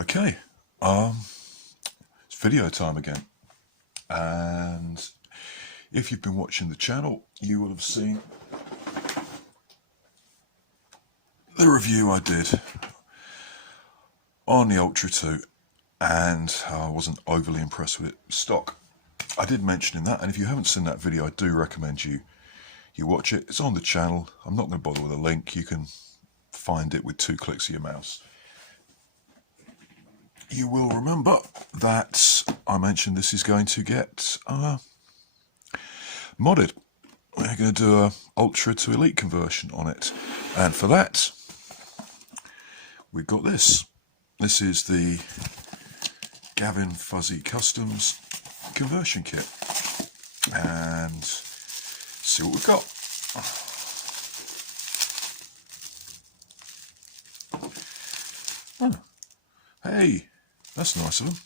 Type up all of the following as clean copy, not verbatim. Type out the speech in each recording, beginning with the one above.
Okay, it's video time again, and if you've been watching the channel, you will have seen the review I did on the Ultra 2, and I wasn't overly impressed with it stock. I did mention in that, and if you haven't seen that video, I do recommend you watch it. It's on the channel. I'm not going to bother with a link. You can find it with 2 clicks of your mouse. You will remember that I mentioned this is going to get modded. We're going to do a Ultra to Elite conversion on it, and for that we've got this. This is the Gavin Fuzzy Customs conversion kit, and see what we've got. Oh, hey, that's nice of them.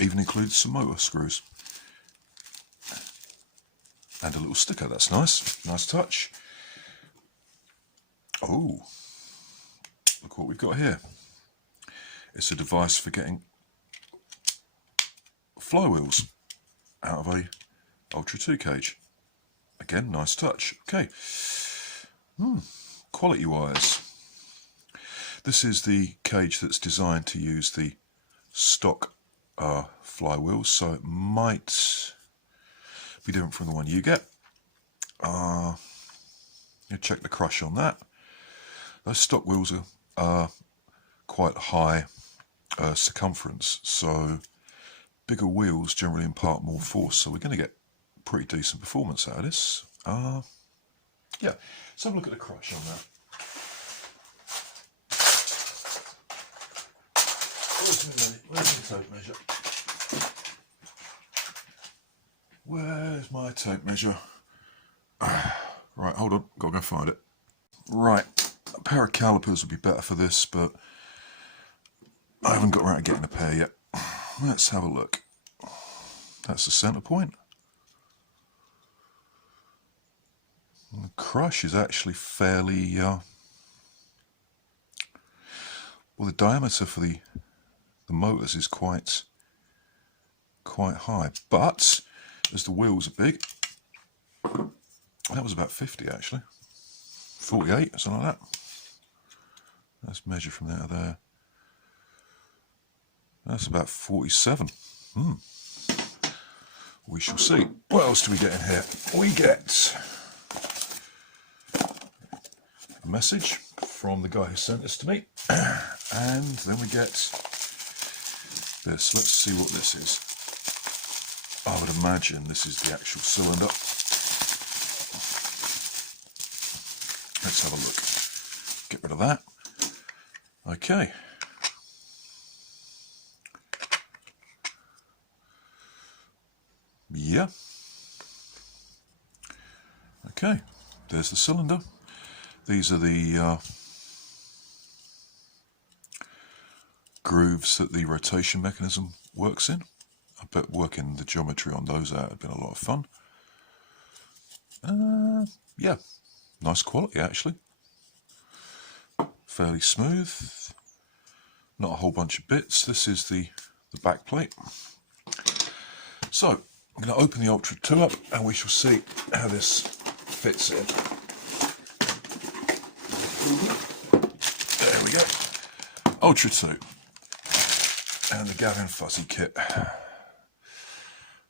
Even includes some motor screws and a little sticker. That's nice. Nice touch. Oh, look what we've got here. It's a device for getting flywheels out of a Ultra 2 cage. Again, nice touch. Okay. Quality wise, this is the cage that's designed to use the stock flywheels, so it might be different from the one you get. You check the crush on that. Those stock wheels are quite high circumference, so bigger wheels generally impart more force, so we're going to get pretty decent performance out of this. Yeah, let's have a look at the crush on that. Where's my tape measure? Where's my tape measure? Right, hold on, gotta go find it. Right, a pair of calipers would be better for this, but I haven't got around to getting a pair yet. Let's have a look. That's the centre point. And the crush is actually fairly well, the diameter for the motors is quite high, but as the wheels are big, that was about 50 actually, 48, something like that. Let's measure from there to there. That's about 47. We shall see. What else do we get in here? We get a message from the guy who sent this to me, and then we get this. Let's see what this is. I would imagine this is the actual cylinder. Let's have a look. Get rid of that. Okay. Yeah. Okay. There's the cylinder. These are the grooves that the rotation mechanism works in. I bet working the geometry on those out had been a lot of fun. Yeah, nice quality actually. Fairly smooth. Not a whole bunch of bits. This is the back plate. So I'm going to open the Ultra 2 up and we shall see how this fits in. There we go. Ultra 2 and the Gavin Fuzzy kit.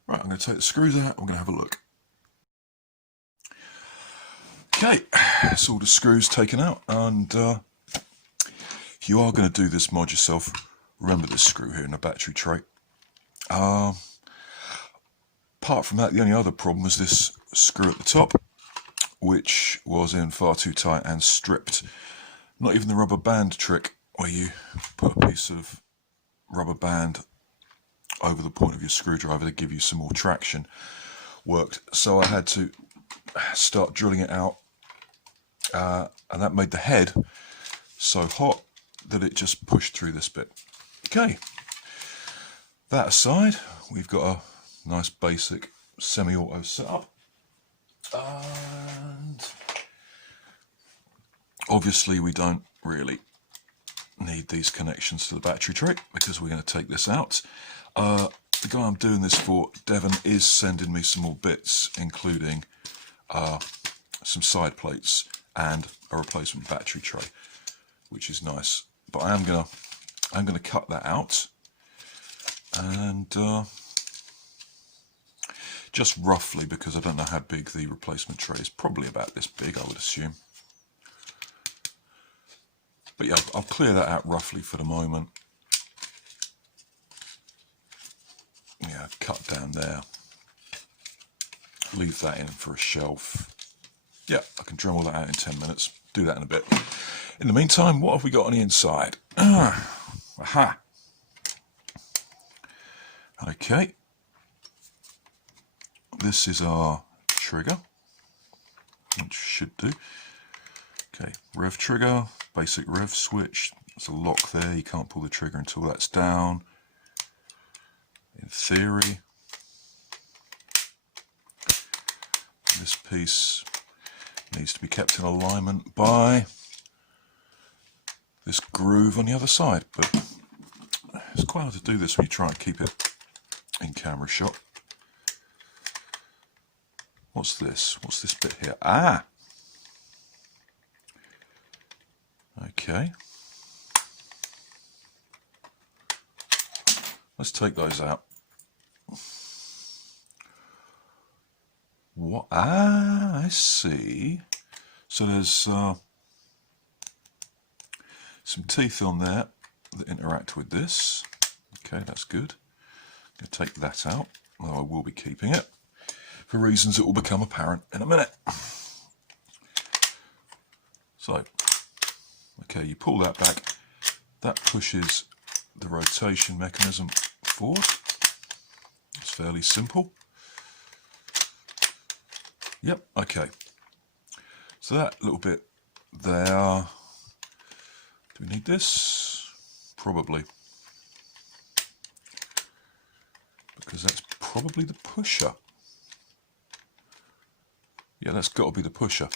Right, I'm going to take the screws out, I'm going to have a look. Okay, so all the screws taken out, and if you are going to do this mod yourself, remember this screw here in the battery tray. Apart from that, the only other problem was this screw at the top, which was in far too tight and stripped. Not even the rubber band trick, where you put a piece of rubber band over the point of your screwdriver to give you some more traction, worked. So I had to start drilling it out, and that made the head so hot that it just pushed through this bit. Okay, that aside, we've got a nice basic semi-auto setup, and obviously we don't really need these connections to the battery tray because we're going to take this out. The guy I'm doing this for, Devon, is sending me some more bits, including some side plates and a replacement battery tray, which is nice. But I'm gonna cut that out, and just roughly, because I don't know how big the replacement tray is, probably about this big, I would assume. But yeah, I'll clear that out roughly for the moment. Yeah, cut down there. Leave that in for a shelf. Yeah, I can drum all that out in 10 minutes. Do that in a bit. In the meantime, what have we got on the inside? Aha! Okay. This is our trigger, which should do. Okay, Rev Trigger, basic rev switch. There's a lock there. You can't pull the trigger until that's down. In theory, this piece needs to be kept in alignment by this groove on the other side, but it's quite hard to do this when you try and keep it in camera shot. What's this? What's this bit here? Ah! Okay. Let's take those out. What? Ah, I see. So there's some teeth on there that interact with this. Okay, that's good. I'm going to take that out, although I will be keeping it for reasons that will become apparent in a minute. So, okay, you pull that back. That pushes the rotation mechanism forward. It's fairly simple. Yep, okay. So that little bit there, do we need this? Probably. Because that's probably the pusher. Yeah, that's got to be the pusher.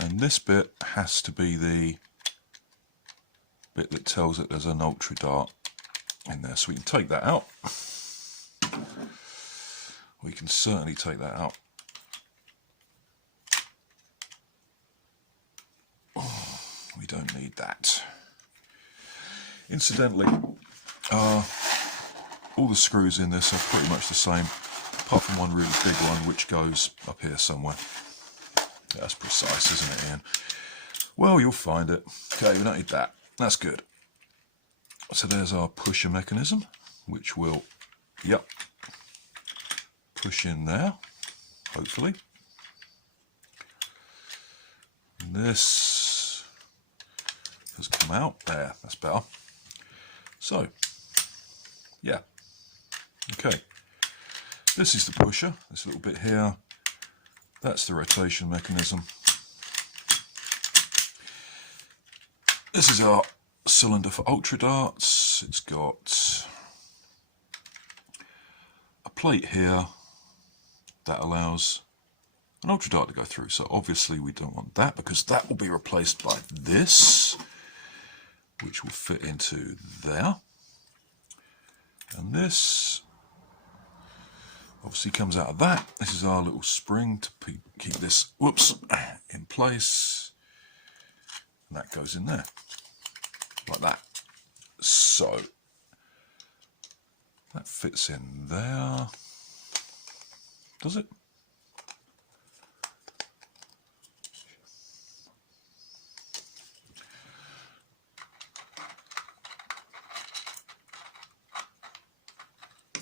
And this bit has to be the bit that tells it there's an ultra dart in there. So we can take that out. We can certainly take that out. We don't need that. Incidentally, all the screws in this are pretty much the same, apart from one really big one which goes up here somewhere. That's precise, isn't it, Ian? Well, you'll find it. Okay, we don't need that. That's good. So there's our pusher mechanism, which will, yep, push in there, hopefully. And this has come out there. That's better. So, yeah. Okay. This is the pusher. This little bit here. That's the rotation mechanism. This is our cylinder for ultra darts. It's got a plate here that allows an ultra dart to go through. So obviously we don't want that because that will be replaced by this, which will fit into there. And this obviously comes out of that. This is our little spring to keep this, whoops, in place. And that goes in there, like that. So, that fits in there. Does it?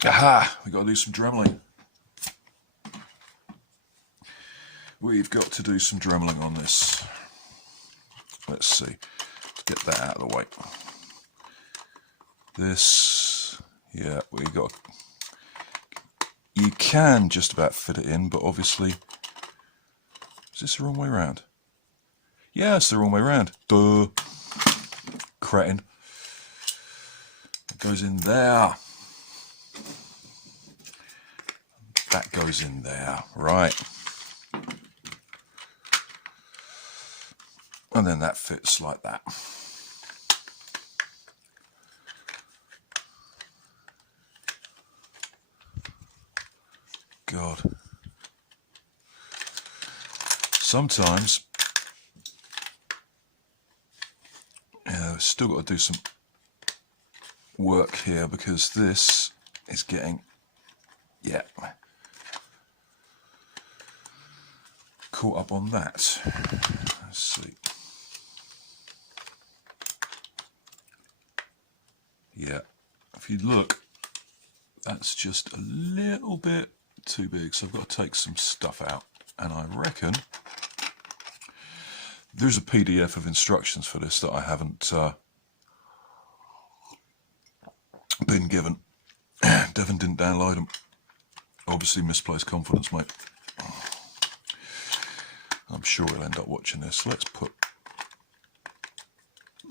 Aha! We've got to do some dremeling. We've got to do some dremeling on this. Let's see. Let's get that out of the way. This, yeah, we got. You can just about fit it in, but obviously, is this the wrong way around? Yeah, it's the wrong way around. Duh. Cretin. It goes in there. That goes in there, right. And then that fits like that. God. Sometimes, still got to do some work here because this is getting, yeah, caught up on that. Let's see. Yeah, if you look, that's just a little bit too big, so I've got to take some stuff out, and I reckon there's a PDF of instructions for this that I haven't been given. Devin didn't download them. Obviously misplaced confidence, mate. I'm sure he'll end up watching this. Let's put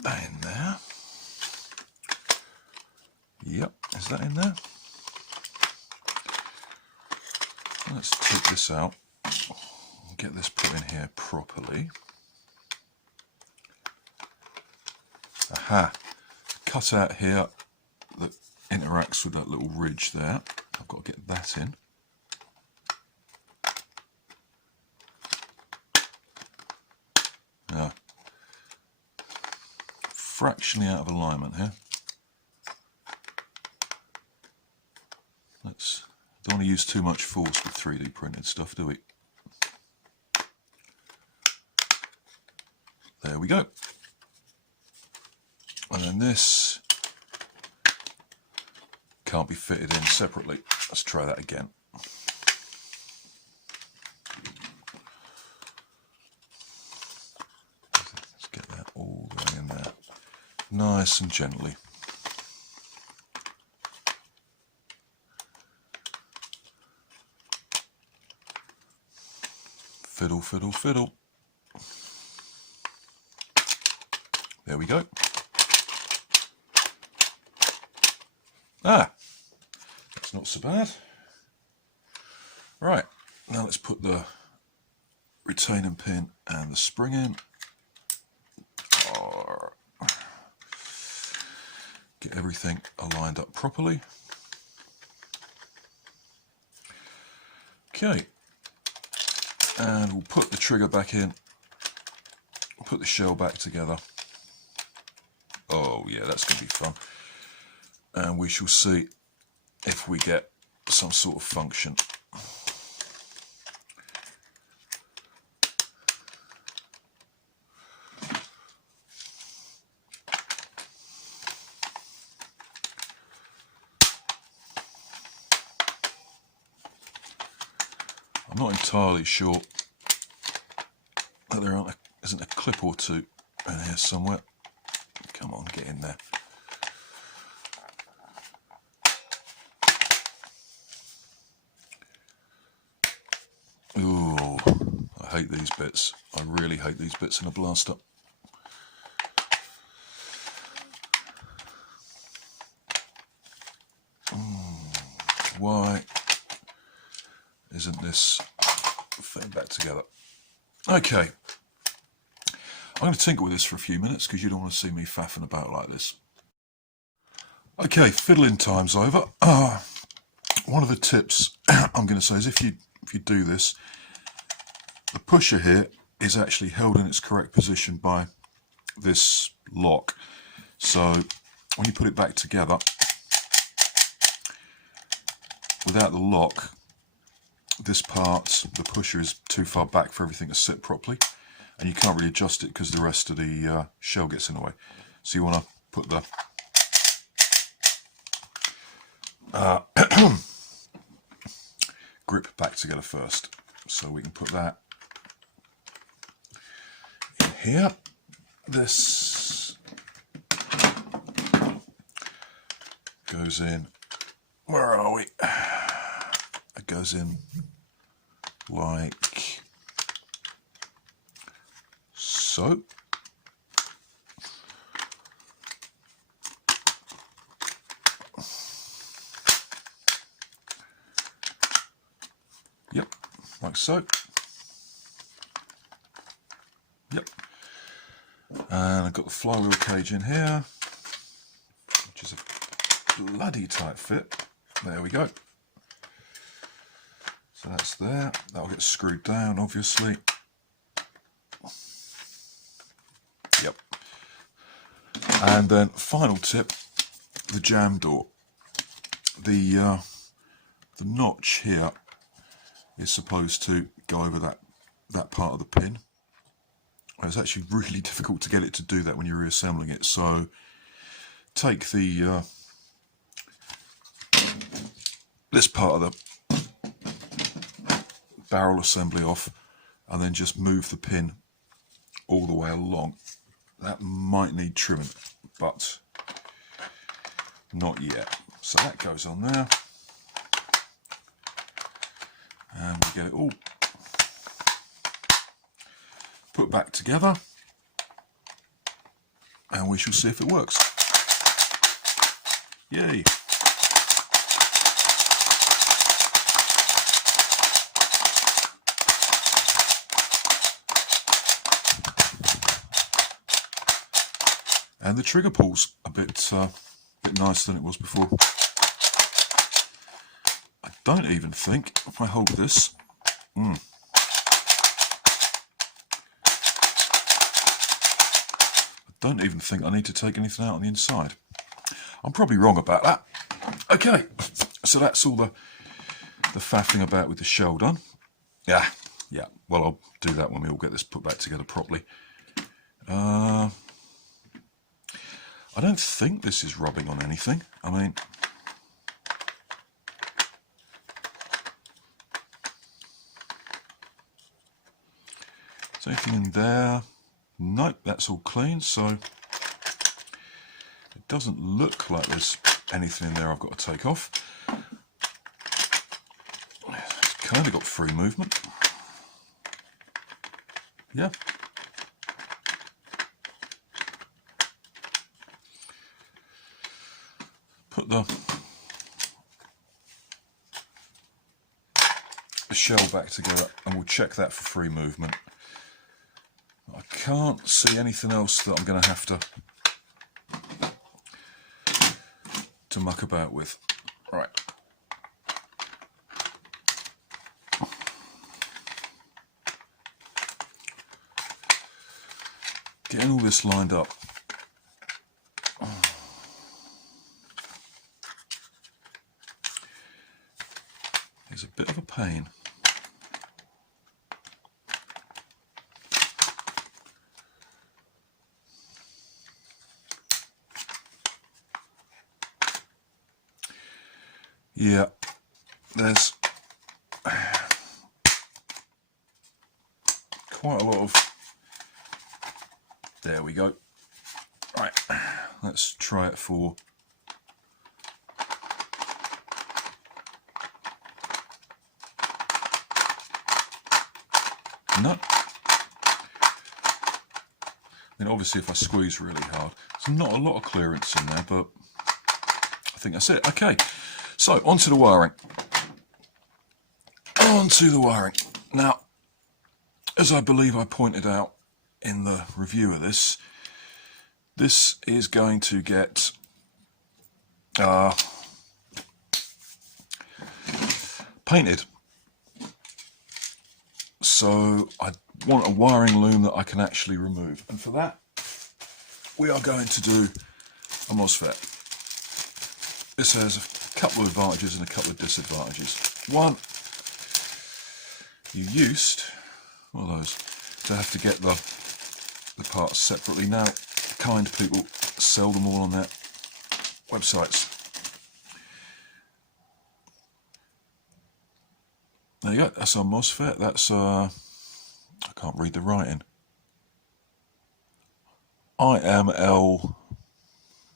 that in there. Yep, is that in there? Let's take this out. Get this put in here properly. Aha, cut out here that interacts with that little ridge there. I've got to get that in. Now, fractionally out of alignment here. Don't want to use too much force with 3D printed stuff, do we? There we go. And then this can't be fitted in separately. Let's try that again. Let's get that all going in there, nice and gently. Fiddle, fiddle, fiddle. There we go. Ah, that's not so bad. Right, now let's put the retaining pin and the spring in. Get everything aligned up properly. Okay, and we'll put the trigger back in, put the shell back together. Oh yeah, that's going to be fun. And we shall see if we get some sort of function. I'm not entirely sure that there isn't a clip or two in here somewhere. Come on, get in there. Ooh, I hate these bits. I really hate these bits in a blaster. Why isn't this fitting back together? Okay, I'm going to tinker with this for a few minutes because you don't want to see me faffing about like this. Okay, fiddling time's over. One of the tips I'm going to say is if you do this, the pusher here is actually held in its correct position by this lock. So when you put it back together, without the lock, this part, the pusher, is too far back for everything to sit properly, and you can't really adjust it because the rest of the shell gets in the way. So you want to put the grip back together first. So we can put that in here. This goes in, where are we? It goes in like so. Yep, like so. Yep. And I've got the flywheel cage in here, which is a bloody tight fit. There we go. So that's there. That'll get screwed down, obviously. Yep. And then final tip, the jam door. The notch here is supposed to go over that part of the pin. It's actually really difficult to get it to do that when you're reassembling it. So take the this part of the barrel assembly off, and then just move the pin all the way along. That might need trimming, but not yet. So that goes on there, and we get it all put back together, and we shall see if it works. Yay! And the trigger pull's a bit nicer than it was before. I don't even think, if I hold this, I don't even think I need to take anything out on the inside. I'm probably wrong about that. Okay, so that's all the faffing about with the shell done. Yeah, well, I'll do that when we all get this put back together properly. I don't think this is rubbing on anything. I mean, is there anything in there? Nope, that's all clean, so it doesn't look like there's anything in there I've got to take off. It's kind of got free movement. Yeah. Put the shell back together and we'll check that for free movement. I can't see anything else that I'm going to have to muck about with. Right. Getting all this lined up. Is a bit of a pain. Yeah, there's quite a lot of, there we go. Right, let's try it for, no. Then obviously if I squeeze really hard, there's not a lot of clearance in there, but I think that's it. Okay. So, onto the wiring. Now, as I believe I pointed out in the review of this, this is going to get painted. So, I want a wiring loom that I can actually remove. And for that, we are going to do a Mosfet. This has a couple of advantages and a couple of disadvantages. One, you used, what are those, to have to get the parts separately. Now, kind people sell them all on their websites. There you go, that's our Mosfet. That's, I can't read the writing. IML,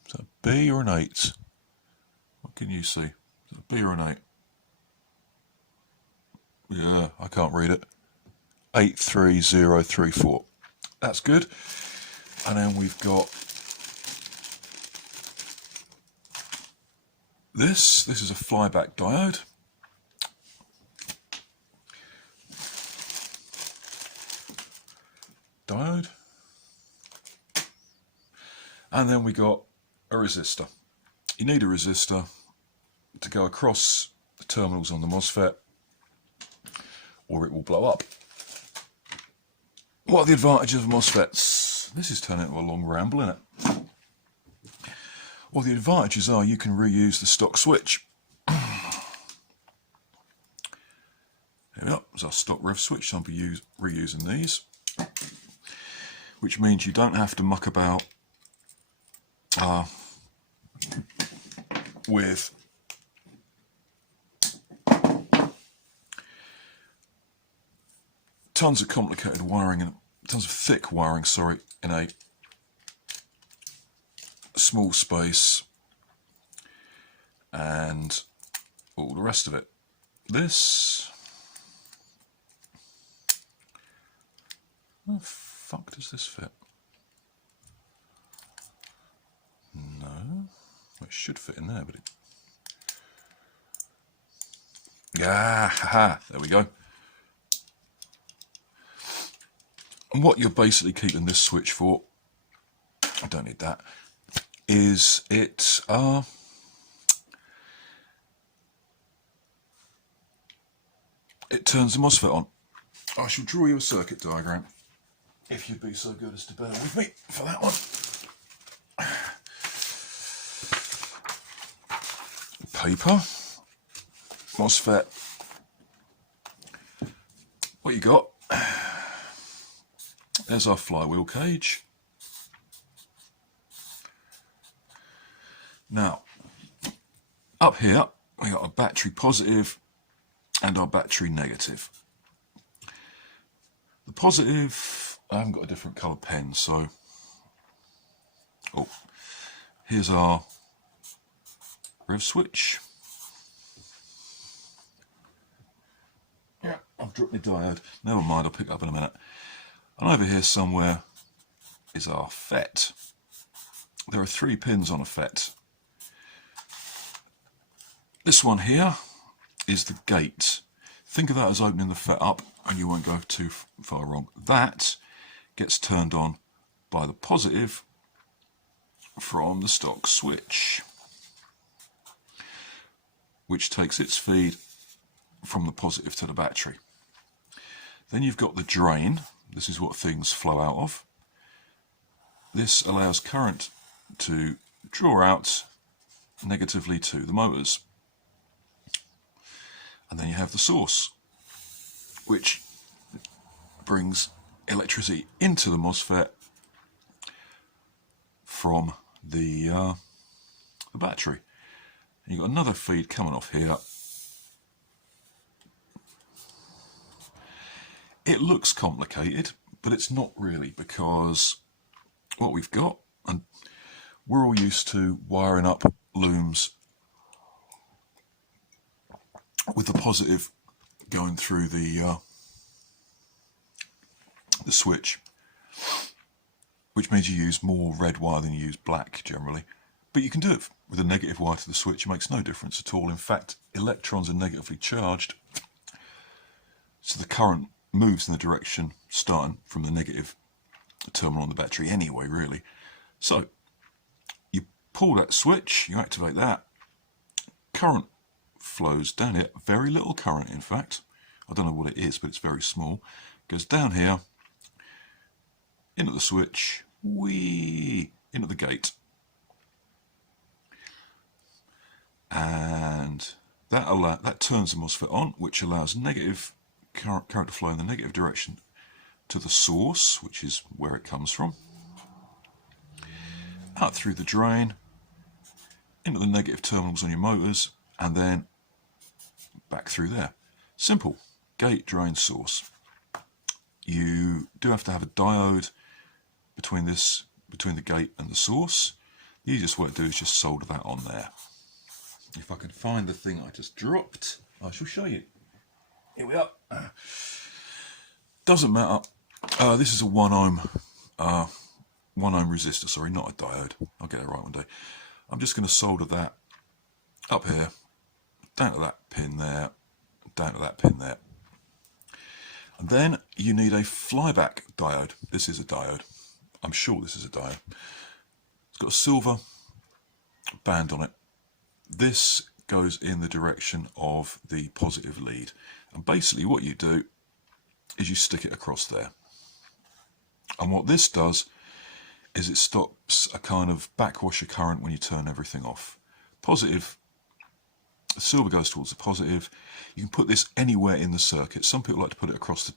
is that a B or an 8? What can you see? Is it a B or an 8? Yeah, I can't read it. 83034. That's good. And then we've got this. This is a flyback diode. And then we got a resistor. You need a resistor to go across the terminals on the Mosfet or it will blow up. What are the advantages of MOSFETs? This is turning into a long ramble, isn't it? Well, the advantages are you can reuse the stock switch. There we go, there's our stock rev switch, so I'll be reusing these. Which means you don't have to muck about with tons of complicated wiring and tons of thick wiring, sorry, in a small space and all the rest of it. This, how the fuck does this fit? No, it should fit in there, but it, there we go. And what you're basically keeping this switch for, I don't need that, is it turns the MOSFET on. I shall draw you a circuit diagram, if you'd be so good as to bear with me for that one. Paper, MOSFET, what you got? There's our flywheel cage. Now, up here, we got a battery positive and our battery negative. The positive, I haven't got a different colour pen, so, here's our rev switch. Yeah, I've dropped my diode. Never mind, I'll pick it up in a minute. And over here somewhere is our FET. There are 3 pins on a FET. This one here is the gate. Think of that as opening the FET up and you won't go too far wrong. That gets turned on by the positive from the stock switch, which takes its feed from the positive to the battery. Then you've got the drain. This is what things flow out of. This allows current to draw out negatively to the motors. And then you have the source, which brings electricity into the MOSFET from the battery. And you've got another feed coming off here. It looks complicated, but it's not really, because what we've got, and we're all used to wiring up looms with the positive going through the switch, which means you use more red wire than you use black generally. But you can do it with a negative wire to the switch. It makes no difference at all. In fact, electrons are negatively charged, so the current moves in the direction starting from the negative terminal on the battery anyway, really. So you pull that switch, you activate that, current flows down here, very little current in fact, I don't know what it is, but it's very small, goes down here, into the switch, into the gate, and that turns the MOSFET on, which allows negative current to flow in the negative direction to the source, which is where it comes from, out through the drain, into the negative terminals on your motors, and then back through there. Simple. Gate, drain, source. You do have to have a diode between the gate and the source. The easiest way to do is just solder that on there. If I can find the thing I just dropped, I shall show you. Here we are. Doesn't matter. This is a 1 ohm resistor, sorry, not a diode. I'll get it right one day. I'm just going to solder that up here, down to that pin there, down to that pin there. And then you need a flyback diode. This is a diode. I'm sure this is a diode. It's got a silver band on it. This goes in the direction of the positive lead. And basically what you do is you stick it across there. And what this does is it stops a kind of backwasher current when you turn everything off. Positive, the silver goes towards the positive. You can put this anywhere in the circuit. Some people like to put it across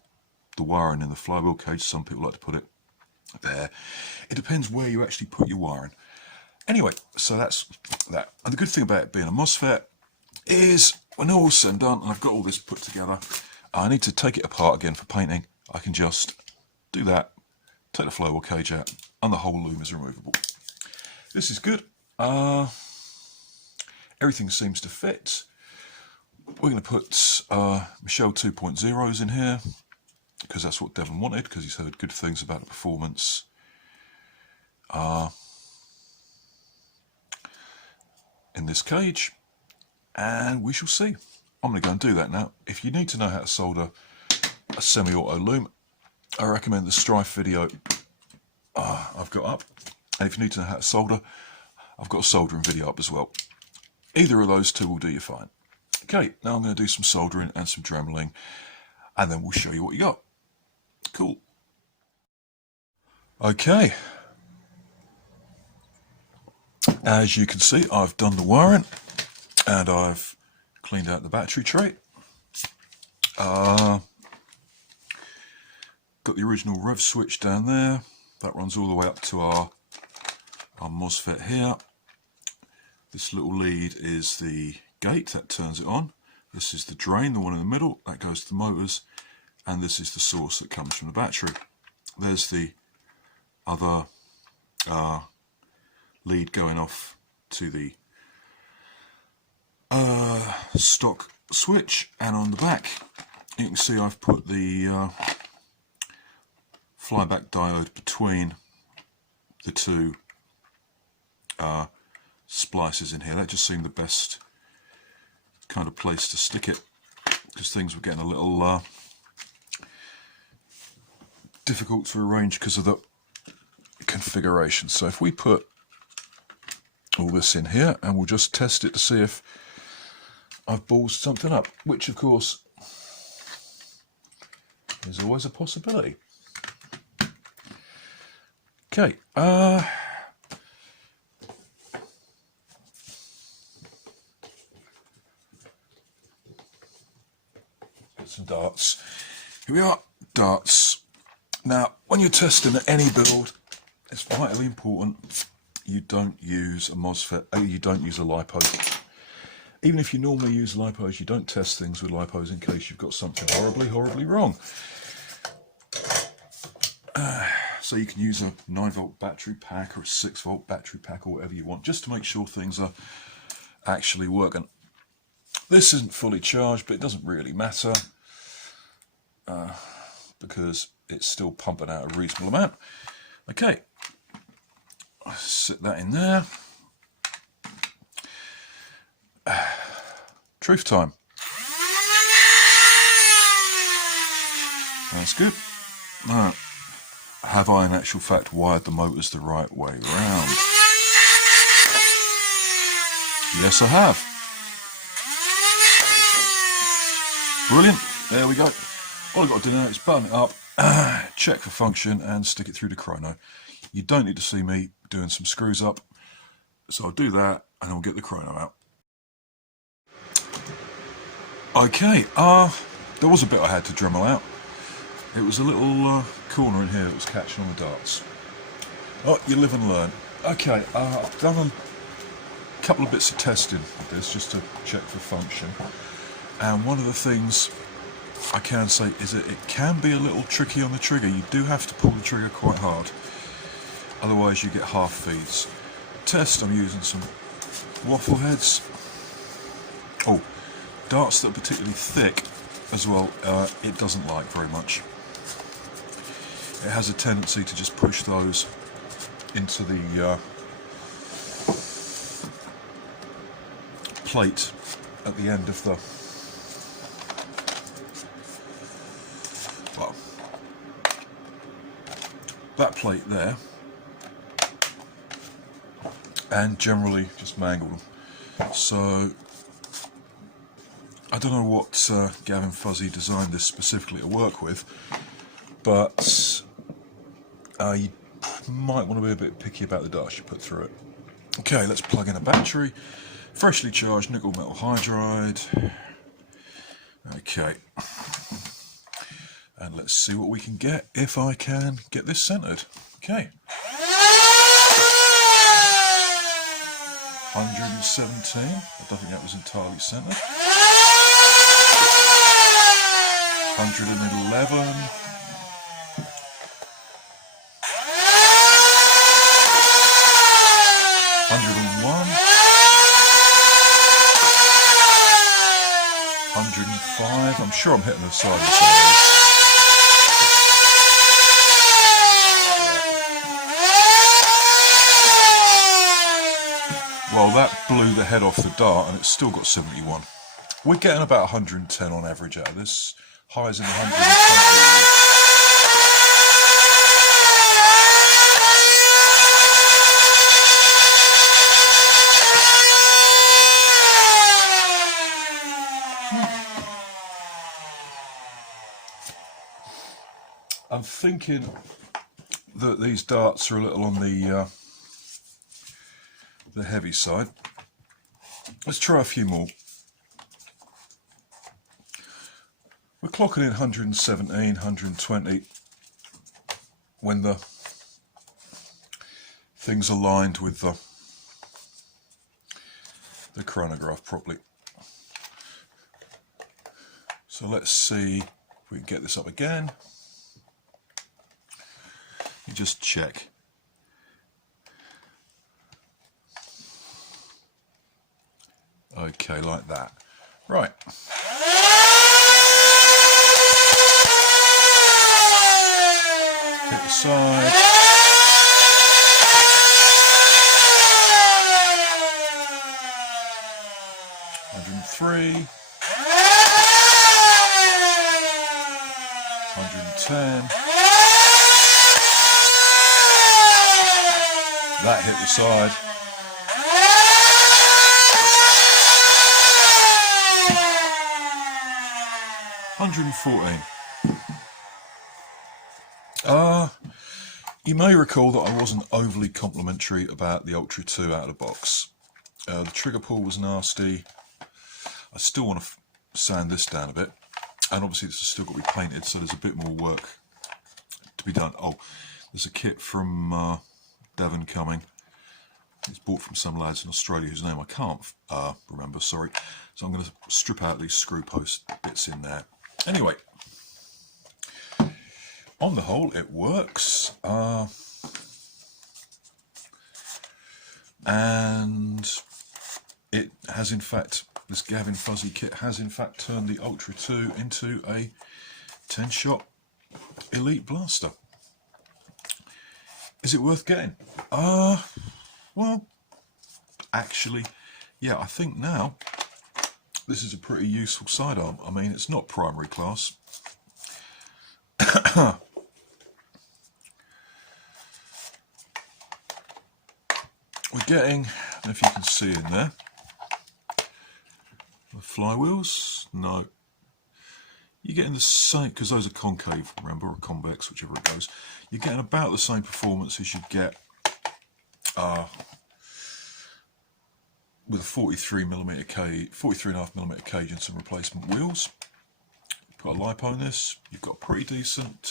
the wiring in the flywheel cage, some people like to put it there. It depends where you actually put your wiring. Anyway, so that's that. And the good thing about it being a Mosfet is when all said and done, and I've got all this put together, I need to take it apart again for painting. I can just do that, take the flywheel cage out, and the whole loom is removable. This is good. Everything seems to fit. We're going to put Michelle 2.0s in here, because that's what Devon wanted, because he's heard good things about the performance. In this cage, and we shall see. I'm going to go and do that now. If you need to know how to solder a semi-auto loom, I recommend the Strife video I've got up. And if you need to know how to solder, I've got a soldering video up as well. Either of those two will do you fine. Okay, now I'm going to do some soldering and some dremeling, and then we'll show you what you got. Cool. Okay. As you can see, I've done the wiring and I've cleaned out the battery tray. Got the original rev switch down there. That runs all the way up to our Mosfet here. This little lead is the gate that turns it on. This is the drain, the one in the middle, that goes to the motors. And this is the source that comes from the battery. There's the other lead going off to the stock switch, and on the back you can see I've put the flyback diode between the two splices in here. That just seemed the best kind of place to stick it, because things were getting a little difficult to arrange because of the configuration. So if we put all this in here, and we'll just test it to see if I've ballsed something up, which of course is always a possibility. Okay, get some darts. Here we are, darts. Now, when you're testing any build, it's vitally important you don't use a Mosfet, you don't use a LiPo. Even if you normally use LiPos, you don't test things with LiPos in case you've got something horribly wrong. So you can use a 9-volt battery pack or a 6-volt battery pack or whatever you want, just to make sure things are actually working. This isn't fully charged, but it doesn't really matter because it's still pumping out a reasonable amount. Okay, sit that in there. Truth time. That's good. Now, have I in actual fact wired the motors the right way round? Yes, I have. Brilliant. There we go. All I've got to do now is button it up, check for function, and stick it through the chrono. You don't need to see me doing some screws up, so I'll do that and I'll get the chrono out. Okay, there was a bit I had to Dremel out. It was a little corner in here that was catching on the darts. Oh, you live and learn. Okay, I've done a couple of bits of testing with this just to check for function. And one of the things I can say is that it can be a little tricky on the trigger. You do have to pull the trigger quite hard, otherwise you get half feeds. Test, I'm using some waffle heads. Oh, darts that are particularly thick as well, it doesn't like very much. It has a tendency to just push those into the plate at the end of the, well, that plate there, and generally just mangle them. So I I don't know what Gavin Fuzzy designed this specifically to work with, but you might want to be a bit picky about the darts you put through it. Okay, let's plug in a battery. Freshly charged nickel metal hydride. Okay. And let's see what we can get if I can get this centered. Okay. 117. I don't think that was entirely centered. 111. 101. 105. I'm sure I'm hitting the side of the side. Well, that blew the head off the dart and it's still got 71. We're getting about 110 on average out of this. Highs in the 120. I'm thinking that these darts are a little on the heavy side. Let's try a few more. We're clocking in 117, 120 when the thing's aligned with the chronograph properly. So let's see if we can get this up again. You just check. Okay, like that. Right. Hit the side. $103. 110. That hit the side. 114. You may recall that I wasn't overly complimentary about the Ultra 2 out of the box. The trigger pull was nasty. I still want to sand this down a bit, and obviously this has still got to be painted, so there's a bit more work to be done. Oh, there's a kit from Devon coming. It's bought from some lads in Australia whose name I can't remember, sorry. So I'm going to strip out these screw post bits in there. Anyway, on the whole, it works. And it has, in fact, this Gavin Fuzzy kit has, in fact, turned the Ultra 2 into a 10-shot elite blaster. Is it worth getting? Well, actually, yeah, I think now this is a pretty useful sidearm. I mean, it's not primary class. We're getting, I don't know if you can see in there, the flywheels. No. You're getting the same, because those are concave, remember, or convex, whichever it goes. You're getting about the same performance as you'd get with a 43.5mm cage and some replacement wheels. Put a lipo in this, you've got a pretty decent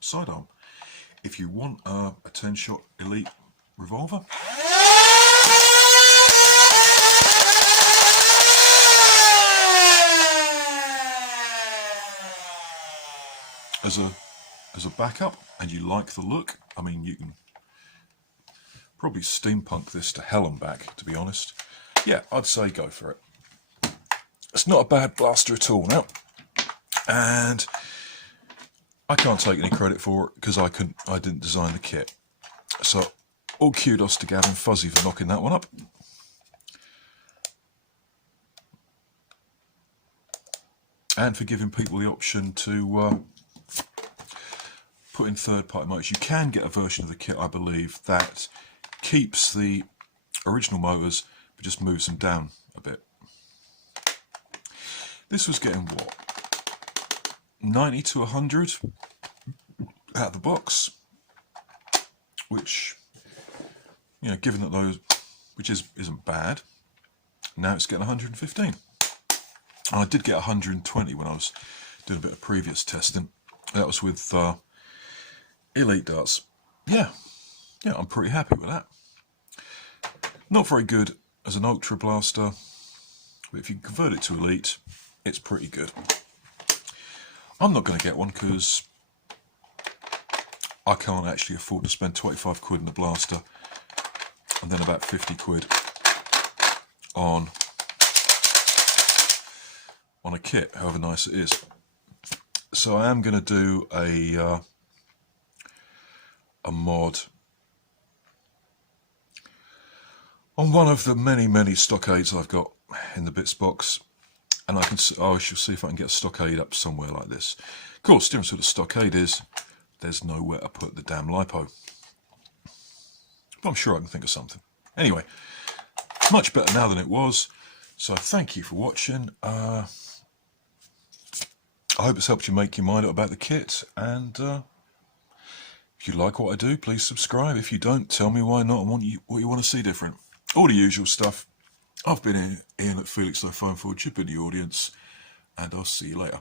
sidearm. If you want a 10-shot elite revolver, as a backup, and you like the look, I mean, you can probably steampunk this to hell and back, to be honest. Yeah, I'd say go for it. It's not a bad blaster at all now, and I can't take any credit for it because I didn't design the kit. So all kudos to Gavin Fuzzy for knocking that one up. And for giving people the option to put in third-party motors. You can get a version of the kit, I believe, that keeps the original motors but just moves them down a bit. This was getting what, 90 to 100 out of the box, which, you know, given that those, which isn't bad. Now it's getting 115. And I did get 120 when I was doing a bit of previous testing. That was with Elite Darts. Yeah, I'm pretty happy with that. Not very good as an Ultra Blaster, but if you convert it to Elite, it's pretty good. I'm not going to get one because I can't actually afford to spend 25 quid in a blaster and then about 50 quid on a kit, however nice it is. So I am going to do a mod on one of the many stockades I've got in the bits box, and I shall see if I can get a stockade up somewhere like this. Of course, the difference with a stockade is there's nowhere to put the damn lipo, but I'm sure I can think of something. Anyway, much better now than it was, so thank you for watching. I hope it's helped you make your mind up about the kit, and if you like what I do, please subscribe. If you don't, tell me why not and what you want to see different. All the usual stuff. I've been Ian at Felix No Phone Forge. You've been the audience, and I'll see you later.